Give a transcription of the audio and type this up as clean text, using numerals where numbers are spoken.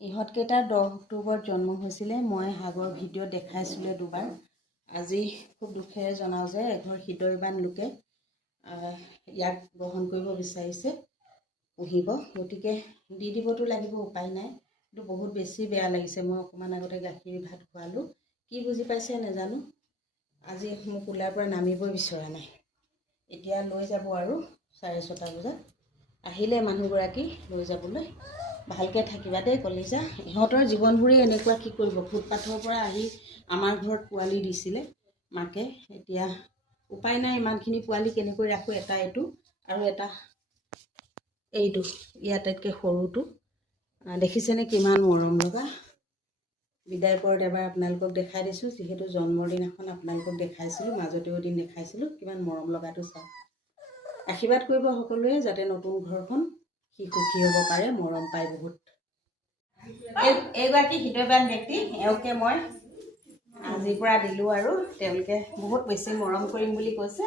ইহঁতকেইটাৰ 10 অক্টোবৰত জন্ম হৈছিলে। মই আগৰ ভিডিঅ' দেখাইছিলোঁ দুবাৰ। আজি খুব দুখেৰে জনাওঁ যে এঘৰ হৃদয়বান লোকে ইয়াক গ্ৰহণ কৰিব বিচাৰিছে, পুহিব। গতিকে দি দিবতো লাগিব, উপায় নাই। কিন্তু বহুত বেছি বেয়া লাগিছে। মই অকণমান আগতে গাখীৰ ভাত খোৱালোঁ, কি বুজি পাইছে নাজানো। আজি মোক কোলাৰ পৰা নামিবই বিচৰা নাই। এতিয়া লৈ যাব আৰু 6:30 বজাত আহিলে মানুহগৰাকী লৈ যাবলৈ। ভালকৈ থাকিবা দেই কলিজা। ইহঁতৰ জীৱনবোৰেই এনেকুৱা, কি কৰিব। ফুটপাথৰ পৰা আহি আমাৰ ঘৰত পোৱালি দিছিলে মাকে। এতিয়া উপায় নাই, ইমানখিনি পোৱালি কেনেকৈ ৰাখোঁ। এটা এইটো আৰু এটা এইটো, ইয়াতকৈ সৰুটো। দেখিছেনে কিমান মৰম লগা। বিদায় পৰত এবাৰ আপোনালোকক দেখাই দিছোঁ, যিহেতু জন্মদিনাখন আপোনালোকক দেখাইছিলোঁ, মাজতেও এদিন দেখাইছিলোঁ। কিমান মৰম লগাটো চাওক। আশীৰ্বাদ কৰিব সকলোৱে, যাতে নতুন ঘৰখন সি সুখী হ'ব পাৰে। মৰম পায় বহুত। এইগৰাকী হৃদয়বান ব্যক্তি, এওঁকে মই আজিৰ পৰা দিলোঁ আৰু তেওঁলোকে বহুত বেছি মৰম কৰিম বুলি কৈছে।